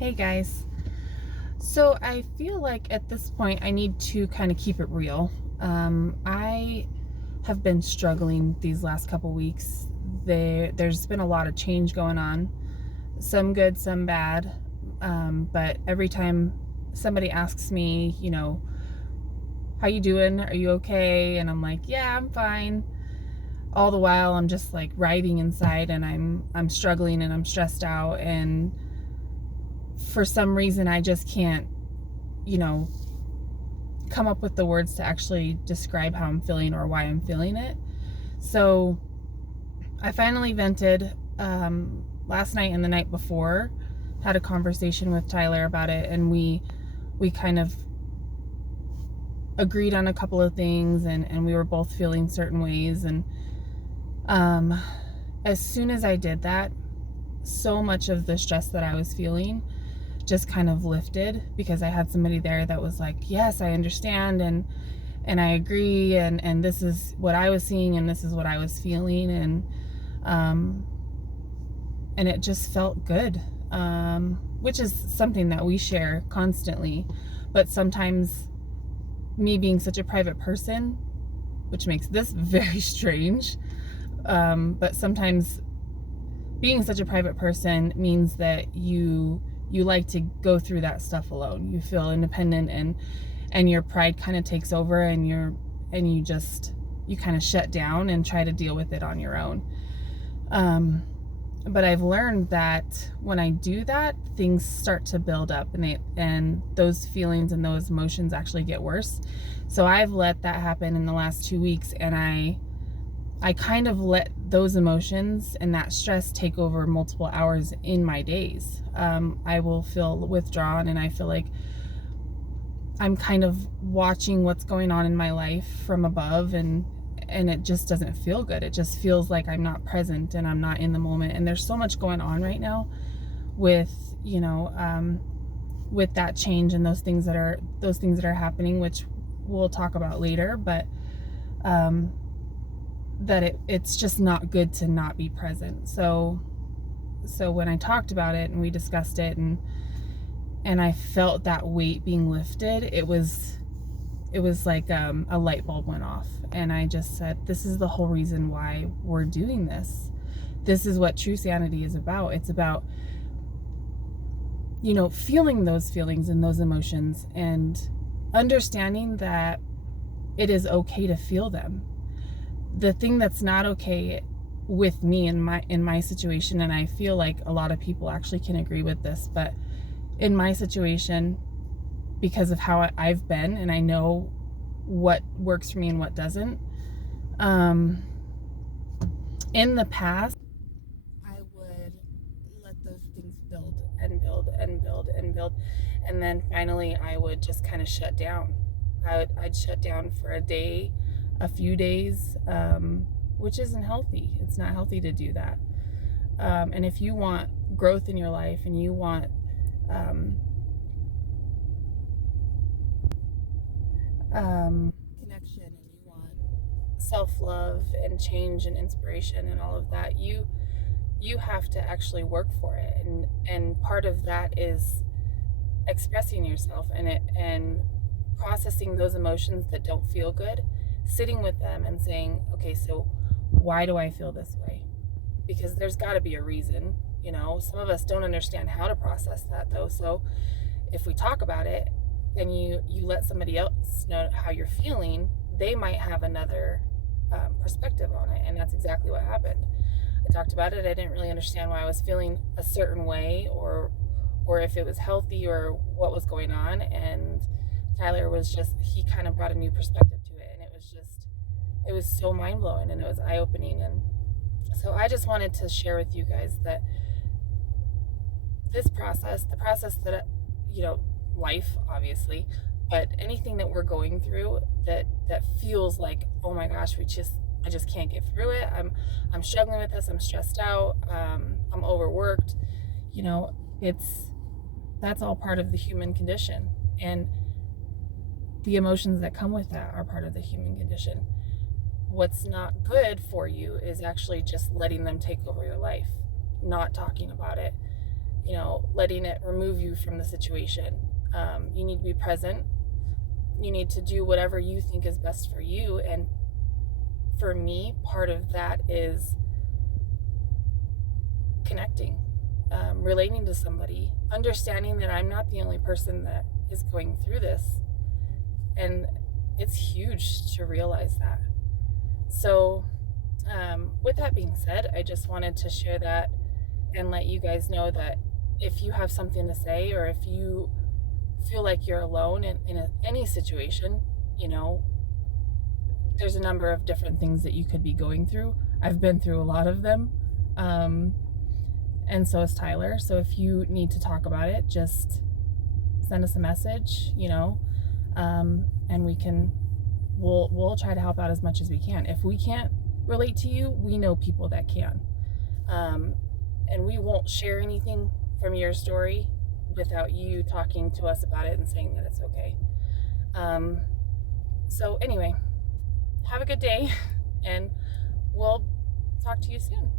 Hey guys. So I feel like at this point I need to kind of keep it real. I have been struggling these last couple weeks. There's been a lot of change going on, some good, some bad. But every time somebody asks me, how you doing? Are you okay? And I'm like, yeah, I'm fine. All the while I'm just like writhing inside, and I'm struggling and I'm stressed out, and for some reason I just can't, you know, come up with the words to actually describe how I'm feeling or why I'm feeling it. So I finally vented last night and the night before, had a conversation with Tyler about it, and we kind of agreed on a couple of things, and we were both feeling certain ways. And as soon as I did that, so much of the stress that I was feeling just kind of lifted, because I had somebody there that was like, yes, I understand, and I agree, and this is what I was seeing, and this is what I was feeling, and it just felt good, which is something that we share constantly. But sometimes, me being such a private person, which makes this very strange, but sometimes being such a private person means that you like to go through that stuff alone. You feel independent, and your pride kind of takes over, and you kind of shut down and try to deal with it on your own. But I've learned that when I do that, things start to build up, and those feelings and those emotions actually get worse. So I've let that happen in the last 2 weeks, and I kind of let those emotions and that stress take over multiple hours in my days. I will feel withdrawn, and I feel like I'm kind of watching what's going on in my life from above, and it just doesn't feel good. It just feels like I'm not present and I'm not in the moment. And there's so much going on right now with, with that change and those things that are happening, which we'll talk about later. But that it's just not good to not be present. So when I talked about it and we discussed it, and I felt that weight being lifted, it was like a light bulb went off, and I just said, this is the whole reason why we're doing this. This is what true sanity is about. It's about, feeling those feelings and those emotions, and understanding that it is okay to feel them. The thing that's not okay with me in my situation, and I feel like a lot of people actually can agree with this, but in my situation, because of how I've been, and I know what works for me and what doesn't, in the past, I would let those things build and build and build and build, and then finally I would just kind of shut down. I'd shut down for a day, a few days, which isn't healthy. It's not healthy to do that. And if you want growth in your life, and you want connection, and you want self-love and change and inspiration and all of that, you have to actually work for it. And part of that is expressing yourself and processing those emotions that don't feel good, sitting with them and saying, okay, so why do I feel this way? Because there's got to be a reason. Some of us don't understand how to process that, though. So if we talk about it, and you let somebody else know how you're feeling, they might have another perspective on it. And that's exactly what happened. I talked about it. I didn't really understand why I was feeling a certain way, or if it was healthy, or what was going on. And Tyler he kind of brought a new perspective to it, and it was so mind-blowing, and it was eye-opening. And so I just wanted to share with you guys that this process, the process that, life, obviously, but anything that we're going through that feels like, oh my gosh, I just can't get through it. I'm struggling with this. I'm stressed out. I'm overworked. That's all part of the human condition, and the emotions that come with that are part of the human condition. What's not good for you is actually just letting them take over your life, not talking about it, letting it remove you from the situation. You need to be present. You need to do whatever you think is best for you. And for me, part of that is connecting, relating to somebody, understanding that I'm not the only person that is going through this. And it's huge to realize that. So, with that being said, I just wanted to share that and let you guys know that if you have something to say, or if you feel like you're alone in any situation, there's a number of different things that you could be going through. I've been through a lot of them. And so is Tyler. So if you need to talk about it, just send us a message, and we'll try to help out as much as we can. If we can't relate to you, we know people that can. And we won't share anything from your story without you talking to us about it and saying that it's okay. So anyway, have a good day, and we'll talk to you soon.